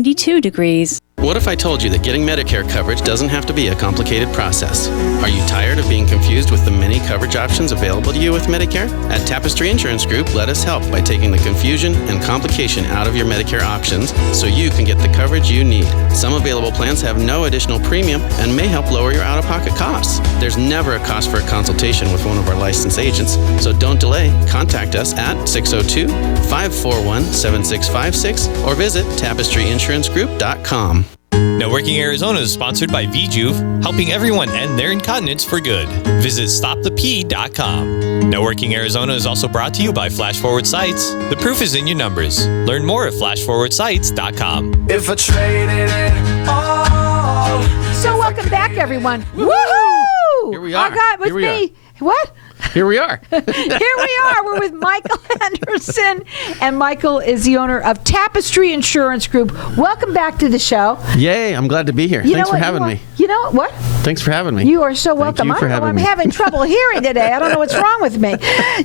92 degrees. What if I told you that getting Medicare coverage doesn't have to be a complicated process? Are you tired of being confused with the many coverage options available to you with Medicare? At Tapestry Insurance Group, let us help by taking the confusion and complication out of your Medicare options so you can get the coverage you need. Some available plans have no additional premium and may help lower your out-of-pocket costs. There's never a cost for a consultation with one of our licensed agents, so don't delay. Contact us at 602-541-7656 or visit tapestryinsurancegroup.com. Networking Arizona is sponsored by VJuve, helping everyone end their incontinence for good. Visit stopthep.com. Networking Arizona is also brought to you by Flash Forward Sites. The proof is in your numbers. Learn more at flashforwardsites.com. If I traded it all. So welcome back, everyone. Woohoo! Here we are. I got with Here we me. What? Here we are. Here we are. We're with Michael Henderson, and Michael is the owner of Tapestry Insurance Group. Welcome back to the show. Yay, I'm glad to be here. Thanks for having me. You know what? Thanks for having me. You are so welcome. Thank you for having me. I'm having trouble hearing today. I don't know what's wrong with me.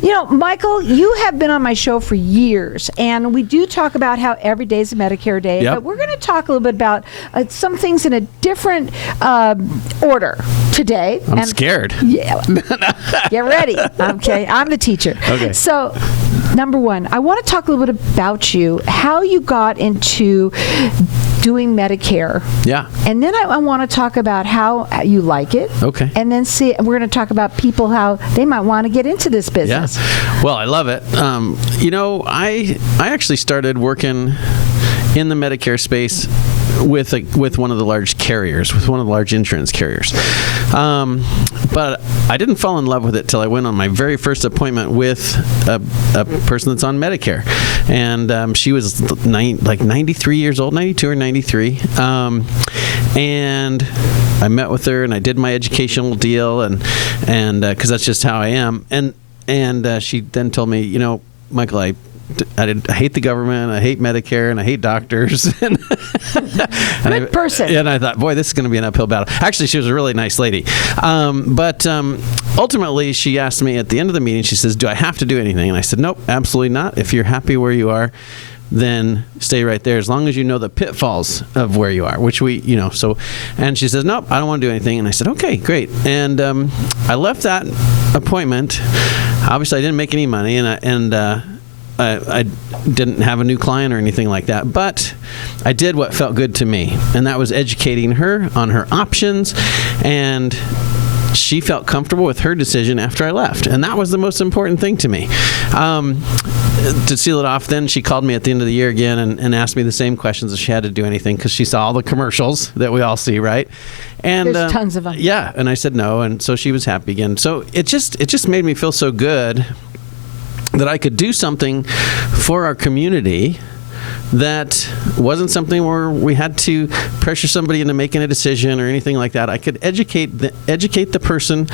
You know, Michael, you have been on my show for years, and we do talk about how every day is a Medicare day, Yep. but we're going to talk a little bit about some things in a different order today. I'm scared. Yeah. Get ready. Okay. I'm the teacher. Okay. So, number one, I want to talk a little bit about you, how you got into doing Medicare. Yeah. And then I want to talk about how you like it. Okay. And then we're going to talk about people, how they might want to get into this business. Yeah. Well, I love it. You know, I actually started working in the Medicare space with one of the large carriers, with one of the large insurance carriers. But I didn't fall in love with it till I went on my very first appointment with a person that's on Medicare. And she was like 93 years old, 92 or 93. And I met with her and I did my educational deal and because that's just how I am. And she then told me, you know, Michael, I hate the government, I hate Medicare, and I hate doctors. Good person. And I thought, boy, this is going to be an uphill battle. Actually, she was a really nice lady. But ultimately, she asked me at the end of the meeting, she says, do I have to do anything? And I said, nope, absolutely not. If you're happy where you are, then stay right there as long as you know the pitfalls of where you are, which and she says, nope, I don't want to do anything. And I said, okay, great. And I left that appointment. Obviously, I didn't make any money, and I didn't have a new client or anything like that, but I did what felt good to me, and that was educating her on her options, and she felt comfortable with her decision after I left, and that was the most important thing to me. To seal it off, then she called me at the end of the year again and asked me the same questions if she had to do anything, because she saw all the commercials that we all see, right? And there's tons of them. Yeah, and I said no, and so she was happy again. So it just made me feel so good that I could do something for our community that wasn't something where we had to pressure somebody into making a decision or anything like that. I could educate the person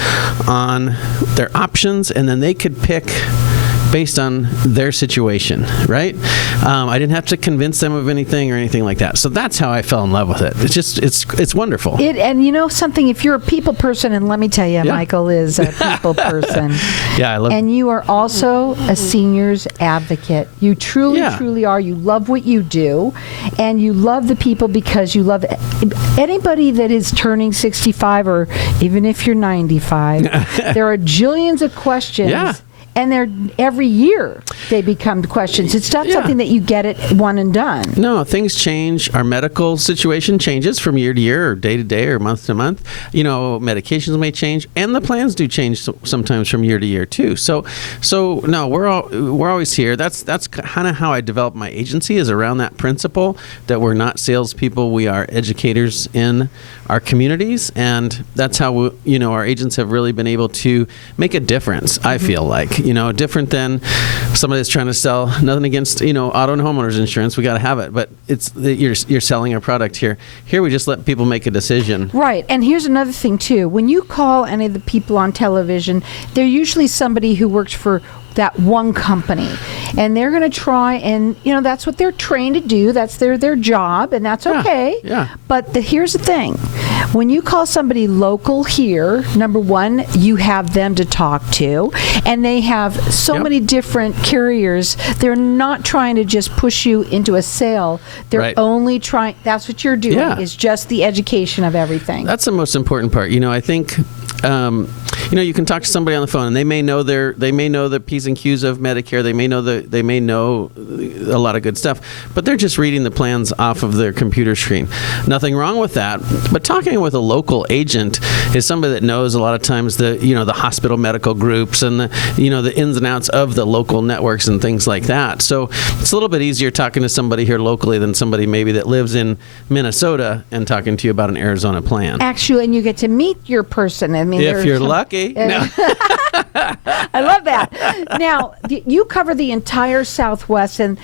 on their options, and then they could pick based on their situation, right? I didn't have to convince them of anything or anything like that. So that's how I fell in love with it. It's wonderful. And you know something, if you're a people person, and let me tell you, Michael is a people person. Yeah, I love. And you are also a seniors advocate. You truly are. You love what you do, and you love the people because you love anybody that is turning 65, or even if you're 95. There are jillions of questions. Yeah. And every year they become questions. It's not something that you get it one and done. No, things change. Our medical situation changes from year to year, or day to day, or month to month. You know, medications may change, and the plans do change sometimes from year to year too. So no, we're always here. That's kind of how I developed my agency, is around that principle that we're not salespeople, we are educators in our communities, and that's how our agents have really been able to make a difference. I feel like. Different than somebody that's trying to sell, nothing against, auto and homeowners insurance. We got to have it, but you're selling a product here. Here we just let people make a decision. Right. And here's another thing too. When you call any of the people on television, they're usually somebody who works for that one company. And they're going to try, and that's what they're trained to do. That's their job, and that's okay. Yeah. But here's the thing. When you call somebody local here, number one, you have them to talk to, and they have so many different carriers. They're not trying to just push you into a sale. They're only trying, that's what you're doing, is just the education of everything. That's the most important part. I think you can talk to somebody on the phone, and they may know the P's and Q's of Medicare. They may know a lot of good stuff, but they're just reading the plans off of their computer screen. Nothing wrong with that. But talking with a local agent is somebody that knows a lot of times the hospital medical groups and the ins and outs of the local networks and things like that. So it's a little bit easier talking to somebody here locally than somebody maybe that lives in Minnesota and talking to you about an Arizona plan. Actually, and you get to meet your person. I mean, if you're lucky. No. I love that. Now, you cover the entire Southwest, and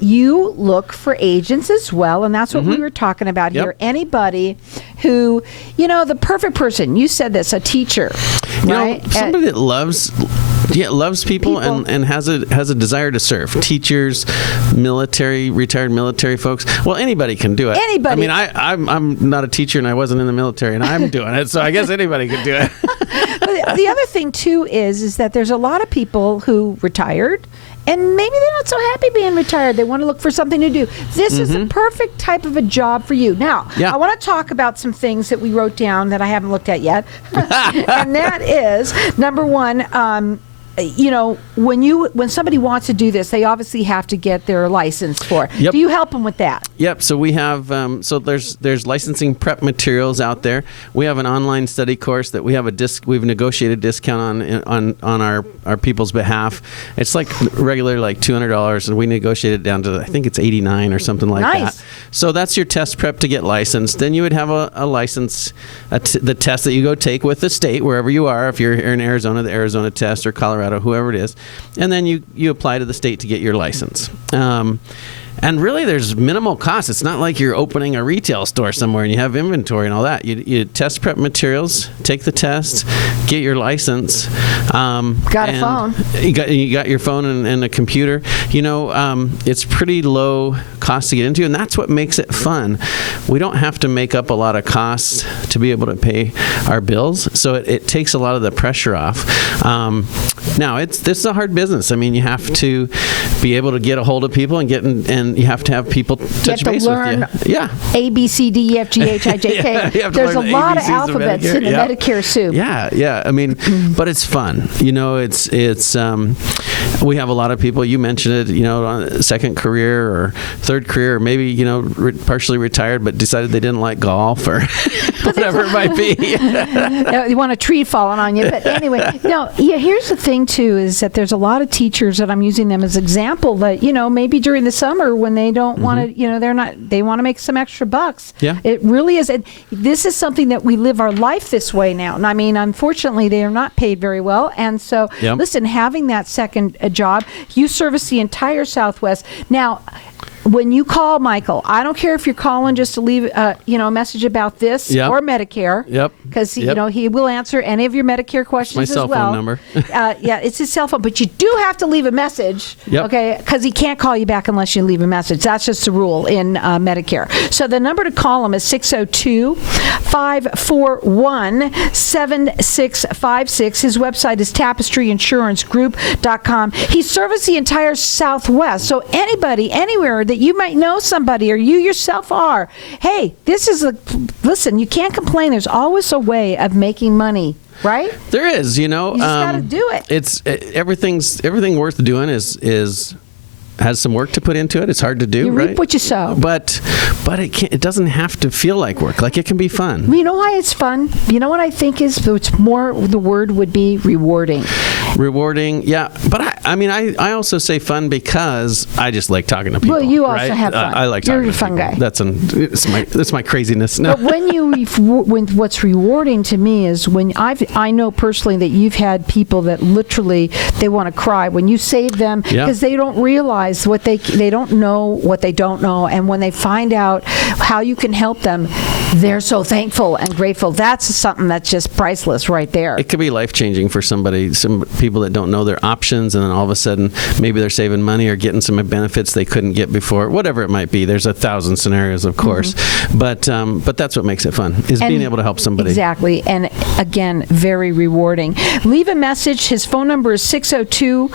you look for agents as well, and that's what we were talking about here. Anybody who, the perfect person, you said this, a teacher, right? Somebody that loves people. And has a desire to serve. Teachers, retired military folks. Well, anybody can do it. Anybody. I mean, I'm not a teacher, and I wasn't in the military, and I'm doing it, so I guess anybody can do it. The other thing, too, is that there's a lot of people who retired, and maybe they're not so happy being retired. They want to look for something to do. This is the perfect type of a job for you. Now, I want to talk about some things that we wrote down that I haven't looked at yet. And that is, number one, when somebody wants to do this, they obviously have to get their license for it. Yep. Do you help them with that? Yep. So we have there's licensing prep materials out there. We have an online study course that we've negotiated discount on our people's behalf. It's like regular $200, and we negotiated it down to I think it's $89 or something like that. So that's your test prep to get licensed. Then you would have a license, the test that you go take with the state wherever you are. If you're here in Arizona, the Arizona test, or Colorado, whoever it is, and then you apply to the state to get your license. And really, there's minimal cost. It's not like you're opening a retail store somewhere and you have inventory and all that. You test prep materials, take the test, get your license. Got a phone. You got your phone and a computer. It's pretty low cost to get into, and that's what makes it fun. We don't have to make up a lot of costs to be able to pay our bills, so it takes a lot of the pressure off. Now, this is a hard business. I mean, you have to be able to get a hold of people and you have to have people touch base with you. Yeah. A, B, C, D, E, F, G, H, I, J, K. There's a lot of alphabets in the Medicare soup. Yeah. I mean, but it's fun. It's we have a lot of people, you mentioned it, on second career or third career, or maybe, partially retired but decided they didn't like golf or whatever it might be. You want a tree falling on you. But anyway, here's the thing, too, is that there's a lot of teachers that I'm using them as example that, maybe during the summer when they don't want to, they want to make some extra bucks. Yeah. It really is. And this is something that we live our life this way now. And I mean, unfortunately, they are not paid very well. And so, listen, having that second job, you service the entire Southwest. Now, when you call Michael, I don't care if you're calling just to leave, a message about this or Medicare. Yep. Because he will answer any of your Medicare questions as well. My cell phone number. It's his cell phone, but you do have to leave a message. Yep. Okay, because he can't call you back unless you leave a message. That's just the rule in Medicare. So the number to call him is 602-541-7656. His website is tapestryinsurancegroup.com. He services the entire Southwest. So anybody, anywhere that you might know somebody or you yourself are, hey, listen, you can't complain. There's always a way of making money, right? There is, You just got to do it. It's everything worth doing has some work to put into it. It's hard to do. You reap what you sow. But it doesn't have to feel like work. Like, it can be fun. You know why it's fun? You know what I think is? It's more, the word would be rewarding. Rewarding, yeah. But I also say fun because I just like talking to people. Well, you also have fun. I like talking to people. You're a fun guy. That's my craziness. No. But when what's rewarding to me is when I know personally that you've had people that literally they want to cry when you save them because they don't realize what they don't know what they don't know, and when they find out how you can help them, They're so thankful and grateful. That's something that's just priceless right there. It could be life-changing for somebody, some people that don't know their options, and then all of a sudden maybe they're saving money or getting some benefits they couldn't get before, whatever it might be. There's 1,000 scenarios, of course, but that's what makes it fun, is being able to help somebody. Exactly, and again, very rewarding. Leave a message. His phone number is 602.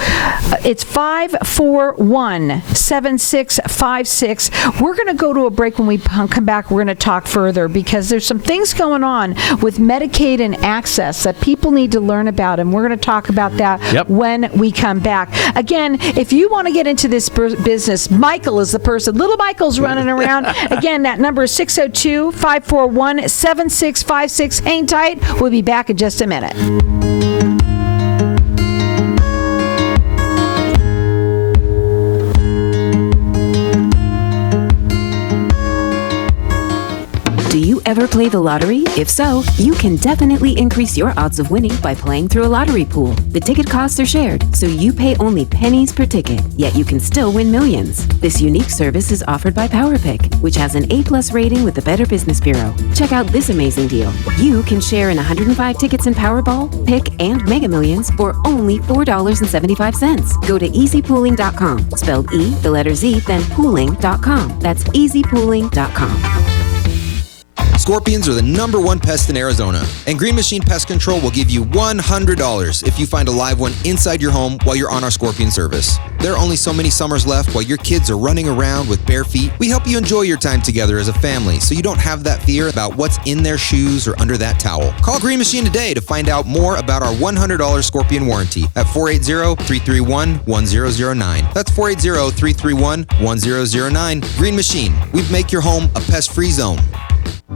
It's 541-7656. We're going to go to a break. When we come back, we're going to talk further, because there's some things going on with Medicaid and access that people need to learn about, and we're going to talk about that when we come back. Again, if you want to get into this business, Michael is the person. Little Michael's running around. Again, that number is 602-541-7656. Hang tight. We'll be back in just a minute. Do you ever play the lottery? If so, you can definitely increase your odds of winning by playing through a lottery pool. The ticket costs are shared, so you pay only pennies per ticket, yet you can still win millions. This unique service is offered by PowerPick, which has an A+ rating with the Better Business Bureau. Check out this amazing deal. You can share in 105 tickets in Powerball, Pick, and Mega Millions for only $4.75. Go to easypooling.com, spelled E, the letter Z, then pooling.com. That's easypooling.com. Scorpions are the #1 pest in Arizona, and Green Machine Pest Control will give you $100 if you find a live one inside your home while you're on our scorpion service. There are only so many summers left while your kids are running around with bare feet. We help you enjoy your time together as a family so you don't have that fear about what's in their shoes or under that towel. Call Green Machine today to find out more about our $100 scorpion warranty at 480-331-1009. That's 480-331-1009. Green Machine. We make your home a pest-free zone.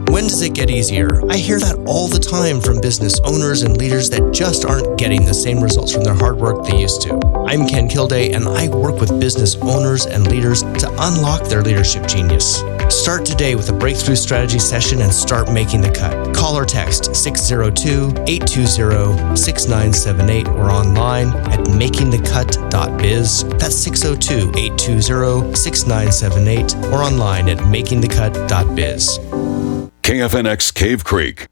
When does it get easier? I hear that all the time from business owners and leaders that just aren't getting the same results from their hard work they used to. I'm Ken Kilday, and I work with business owners and leaders to unlock their leadership genius. Start today with a breakthrough strategy session and start making the cut. Call or text 602-820-6978 or online at makingthecut.biz. That's 602-820-6978 or online at makingthecut.biz. KFNX Cave Creek.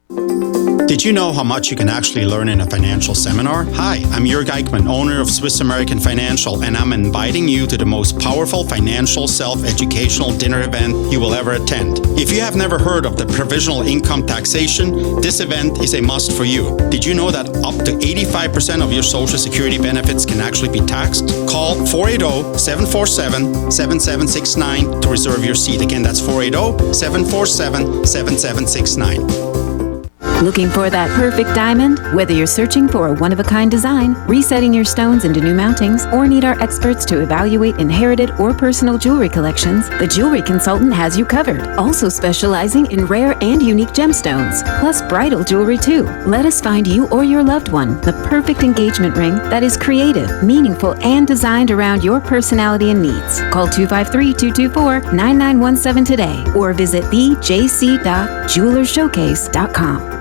Did you know how much you can actually learn in a financial seminar? Hi, I'm Jörg Eichmann, owner of Swiss American Financial, and I'm inviting you to the most powerful financial self-educational dinner event you will ever attend. If you have never heard of the provisional income taxation, this event is a must for you. Did you know that up to 85% of your Social Security benefits can actually be taxed? Call 480-747-7769 to reserve your seat. Again, that's 480-747-7769. Looking for that perfect diamond? Whether you're searching for a one-of-a-kind design, resetting your stones into new mountings, or need our experts to evaluate inherited or personal jewelry collections, the Jewelry Consultant has you covered. Also specializing in rare and unique gemstones, plus bridal jewelry too. Let us find you or your loved one the perfect engagement ring that is creative, meaningful, and designed around your personality and needs. Call 253-224-9917 today or visit thejc.jewelershowcase.com.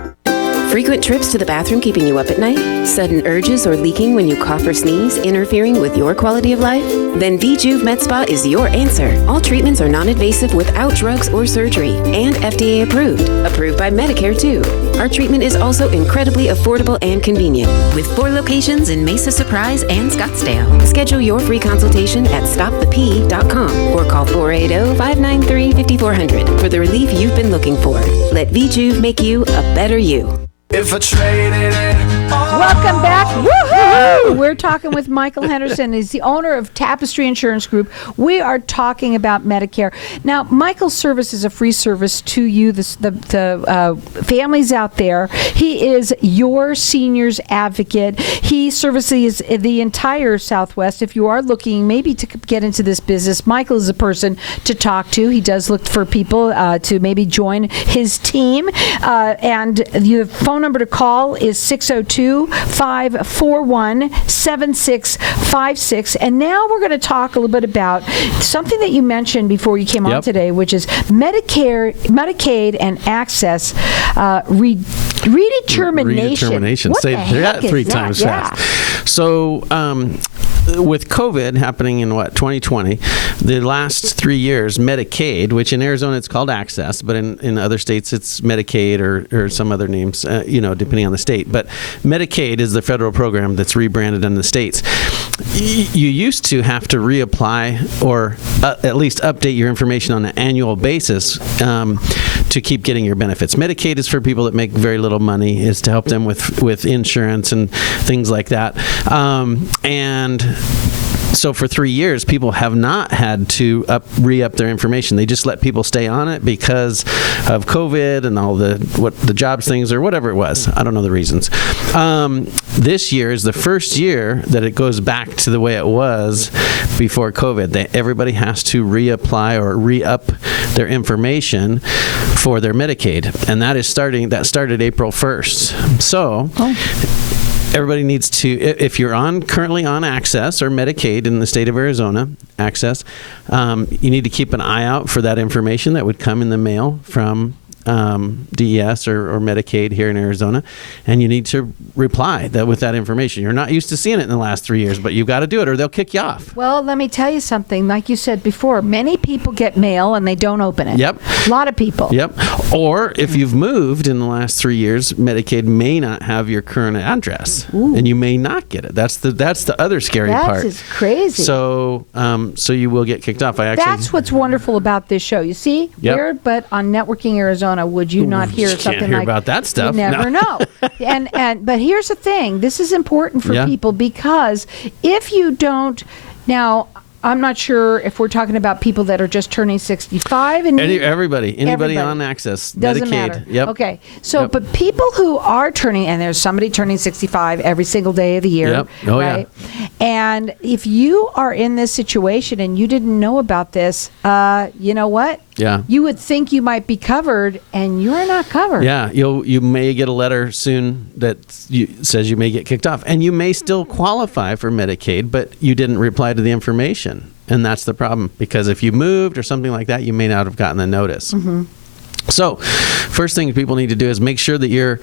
Frequent trips to the bathroom keeping you up at night? Sudden urges or leaking when you cough or sneeze, interfering with your quality of life? Then VJuve Med Spa is your answer. All treatments are non-invasive without drugs or surgery and FDA approved. Approved by Medicare too. Our treatment is also incredibly affordable and convenient with 4 locations in Mesa, Surprise, and Scottsdale. Schedule your free consultation at stopthep.com or call 480-593-5400 for the relief you've been looking for. Let VJuve make you a better you. If I traded it all. Welcome back. Woo-hoo! We're talking with Michael Henderson. He's the owner of Tapestry Insurance Group. We are talking about Medicare. Now, Michael's service is a free service to you, the families out there. He is your seniors advocate. He services the entire Southwest. If you are looking maybe to get into this business, Michael is a person to talk to. He does look for people to maybe join his team. And the phone number to call is 602-541-7656. And now we're going to talk a little bit about something that you mentioned before you came on today, which is Medicaid, and access redetermination. Redetermination. What Say the heck that 3 is times that? fast. So with COVID happening in 2020, the last 3 years, Medicaid, which in Arizona it's called Access, but in other states it's Medicaid or some other names, depending on the state. But Medicaid is the federal program that's rebranded in the states. You used to have to reapply or at least update your information on an annual basis to keep getting your benefits. Medicaid is for people that make very little money. It's to help them with insurance and things like that. And so for 3 years, people have not had to re-up their information. They just let people stay on it because of COVID and all the jobs things or whatever it was. I don't know the reasons. This year is the first year that it goes back to the way it was before COVID. Everybody has to reapply or re-up their information for their Medicaid, and that started April 1st. So. Everybody needs to, if you're currently on Access or Medicaid in the state of Arizona, Access, you need to keep an eye out for that information that would come in the mail from DES or Medicaid here in Arizona, and you need to reply with that information. You're not used to seeing it in the last 3 years, but you've got to do it or they'll kick you off. Well, let me tell you something. Like you said before, many people get mail and they don't open it. Yep. A lot of people. Yep. Or if you've moved in the last 3 years, Medicaid may not have your current address. Ooh. And you may not get it. That's the other scary part. That's crazy. So you will get kicked off. That's what's wonderful about this show. You see, Yep. weird, but on Networking Arizona, would you not hear something can't hear like about that stuff. You never know. But here's the thing. This is important for people because if you don't now. I'm not sure if we're talking about people that are just turning 65 and anybody on Access doesn't Medicaid. matter. Yep. Okay. So, but people who are turning, and there's somebody turning 65 every single day of the year, Yep. Oh, right? Yeah. And if you are in this situation and you didn't know about this, you know what? Yeah. You would think you might be covered, and you're not covered. Yeah, you may get a letter soon that says you may get kicked off, and you may still qualify for Medicaid, but you didn't reply to the information, and that's the problem. Because if you moved or something like that, you may not have gotten the notice. Mm-hmm. So, first thing people need to do is make sure that your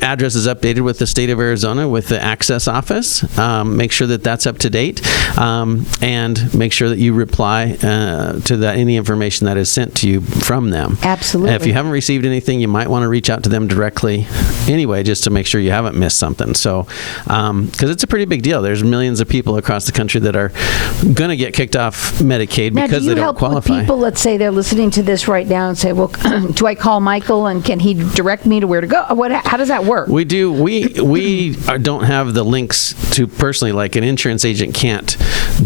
address is updated with the state of Arizona with the Access office. Make sure that that's up to date, and make sure that you reply to any information that is sent to you from them. Absolutely. If you haven't received anything, you might want to reach out to them directly anyway, just to make sure you haven't missed something. So, because it's a pretty big deal. There's millions of people across the country that are going to get kicked off Medicaid because they don't qualify. With people, let's say they're listening to this right now and say, well, do I call Michael and can he direct me to where to go? How does that work? We do. We don't have the links to personally, like an insurance agent can't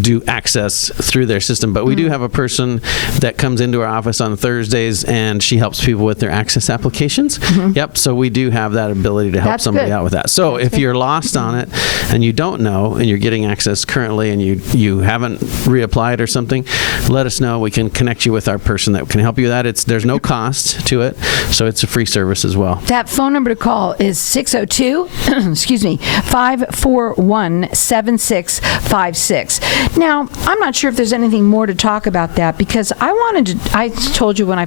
do Access through their system, but we do have a person that comes into our office on Thursdays and she helps people with their Access applications. Mm-hmm. Yep. So we do have that ability to help somebody out with that. So if you're lost on it and you don't know and you're getting Access currently and you haven't reapplied or something, let us know. We can connect you with our person that can help you with that. There's no cost to it, so it's a free service as well. That phone number to call is 602-541-7656. Now, I'm not sure if there's anything more to talk about that because I told you when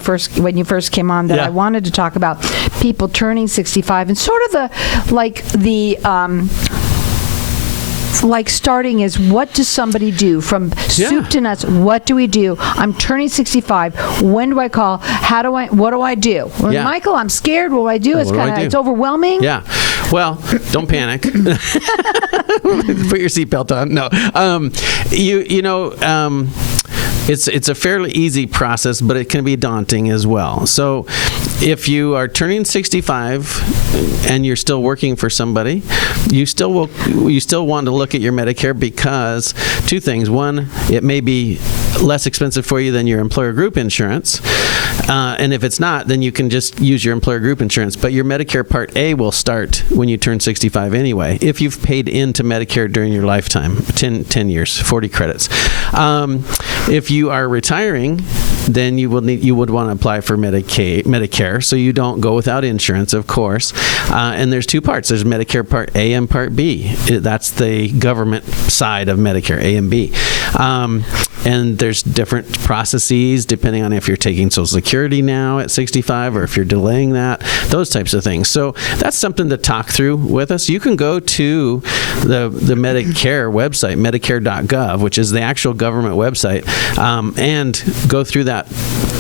you first came on that I wanted to talk about people turning 65 and sort of like starting is what does somebody do from soup to nuts? What do we do? I'm turning 65. When do I call? What do I do? Well, Michael, I'm scared. What do I do? It's overwhelming. Yeah. Well, don't panic. Put your seatbelt on. No. It's a fairly easy process, but it can be daunting as well. So if you are turning 65 and you're still working for somebody, you still want to look at your Medicare because two things. One, it may be less expensive for you than your employer group insurance. And if it's not, then you can just use your employer group insurance. But your Medicare Part A will start when you turn 65 anyway, if you've paid into Medicare during your lifetime, 10 years, 40 credits. If you are retiring, then you would want to apply for Medicare, so you don't go without insurance, of course. And there's two parts. There's Medicare Part A and Part B. That's the government side of Medicare, A and B. and there's different processes depending on if you're taking Social Security now at 65 or if you're delaying that, those types of things. So that's something to talk through with us. You can go to the Medicare website, medicare.gov, which is the actual government website, and go through that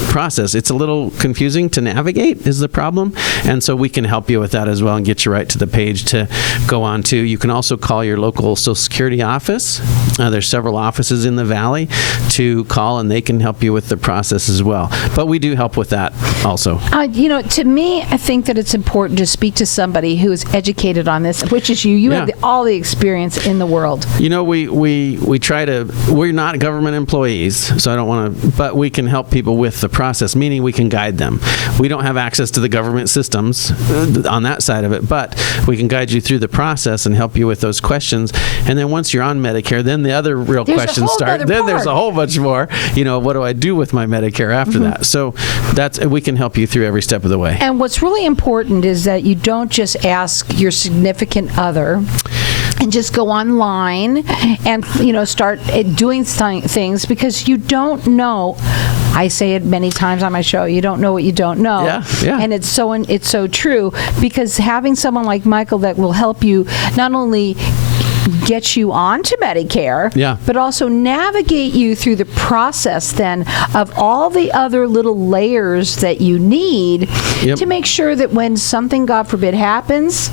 process. It's a little confusing to navigate is the problem, and so we can help you with that as well and get you right to the page to go on to. You can also call your local Social Security office. There's several offices in the Valley to call, and they can help you with the process as well. But we do help with that also. To me, I think that it's important to speak to somebody who is educated on this, which is you. You have all the experience in the world. We try to, we're not government employees, so I don't want to, but we can help people with the process, meaning we can guide them. We don't have access to the government systems on that side of it, but we can guide you through the process and help you with those questions. And then once you're on Medicare, then the other real questions start. Then there's a whole bunch more. What do I do with my Medicare after that? So we can help you through every step of the way. And what's really important is that you don't just ask your significant other and just go online and start doing things, because you don't know. I say it many times on my show. You don't know what you don't know. Yeah. And it's so true, because having someone like Michael that will help you not only get you onto Medicare, but also navigate you through the process then of all the other little layers that you need to make sure that when something, God forbid, happens,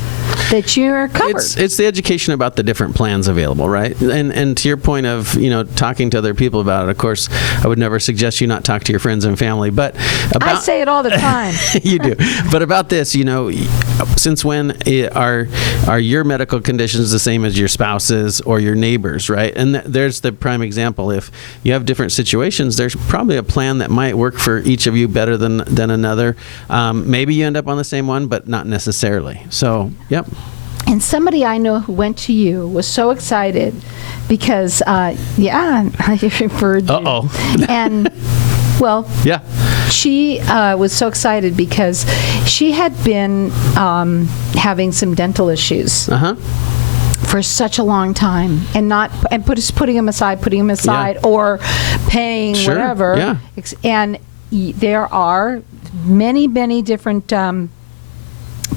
that you're covered. It's the education about the different plans available, right? And to your point of, talking to other people about it, of course, I would never suggest you not talk to your friends and family, but I say it all the time. You do. But about this, since when are your medical conditions the same as your spouse's or your neighbor's, right? And there's the prime example. If you have different situations, there's probably a plan that might work for each of you better than another. Maybe you end up on the same one, but not necessarily. So, yep. And somebody I know who went to you was so excited because, I referred you. Uh-oh. And, well, she was so excited because she had been having some dental issues. For such a long time, and putting them aside, or paying whatever. And there are many, many different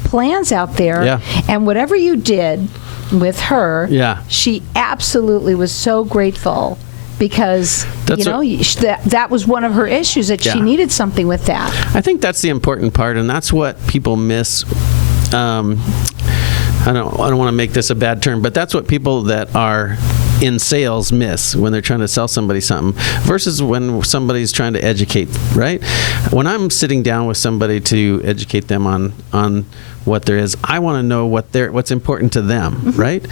plans out there. And whatever you did with her, she absolutely was so grateful, because that was one of her issues, that she needed something with that. I think that's the important part, and that's what people miss. I don't want to make this a bad term, but that's what people that are in sales miss when they're trying to sell somebody something versus when somebody's trying to educate, right? When I'm sitting down with somebody to educate them on what there is, I want to know what's important to them, right?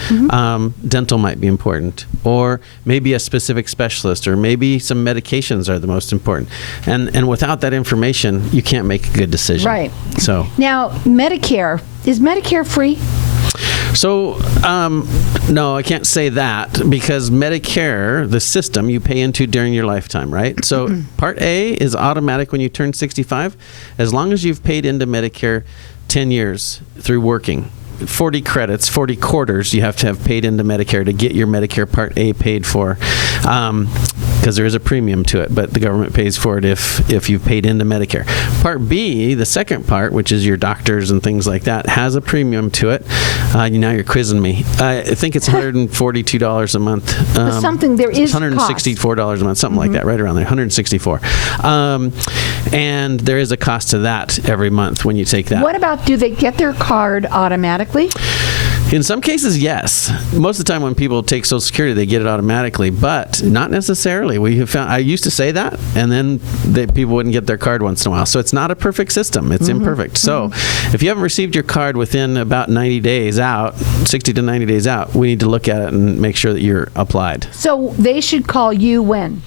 Dental might be important, or maybe a specific specialist, or maybe some medications are the most important. And without that information, you can't make a good decision. Right. So now, Medicare, is Medicare free? So, no, I can't say that, because Medicare, the system, you pay into during your lifetime, right? So Part A is automatic when you turn 65, as long as you've paid into Medicare 10 years through working. 40 credits, 40 quarters you have to have paid into Medicare to get your Medicare Part A paid for, because there is a premium to it, but the government pays for it if you've paid into Medicare. Part B, the second part, which is your doctors and things like that, has a premium to it. Now you're quizzing me. I think it's $142 a month. There is $164 a month, something like that, right around there, $164. And there is a cost to that every month when you take that. What about, do they get their card automatically? In some cases, yes. Most of the time when people take Social Security, they get it automatically, but not necessarily. We have found, I used to say that, and then people wouldn't get their card once in a while. So it's not a perfect system. It's imperfect. So if you haven't received your card within about 90 days out, 60 to 90 days out, we need to look at it and make sure that you're applied. So they should call you when?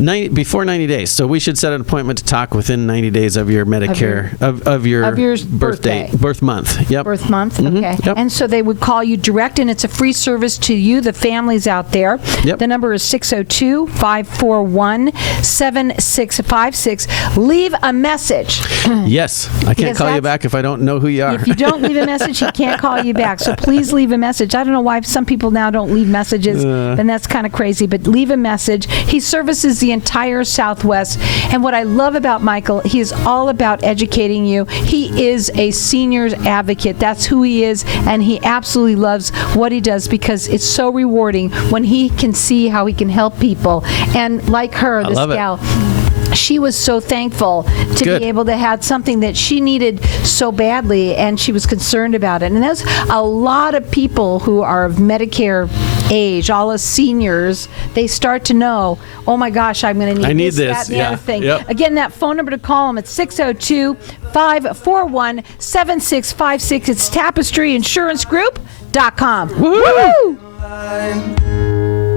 Before 90 days. So we should set an appointment to talk within 90 days of your Medicare, of your birthday. birth month. Yep. Birth month, okay. Yep. And so they would call you direct, and it's a free service to you, the families out there. Yep. The number is 602-541-7656. Leave a message. Yes. I can't call you back if I don't know who you are. If you don't leave a message, he can't call you back. So please leave a message. I don't know why some people now don't leave messages, and that's kind of crazy, but leave a message. He services the entire Southwest, and what I love about Michael, he is all about educating you. He is a seniors advocate. That's who he is, and he absolutely loves what he does because it's so rewarding when he can see how he can help people. And like her, this gal, she was so thankful to be able to have something that she needed so badly, and she was concerned about it. And there's a lot of people who are of Medicare age, all as seniors, they start to know, oh my gosh, I'm going to need this, that, and the other thing. Yep. Again, that phone number to call them, it's 602-541-7656. It's Tapestry Insurance Group.com. Woo!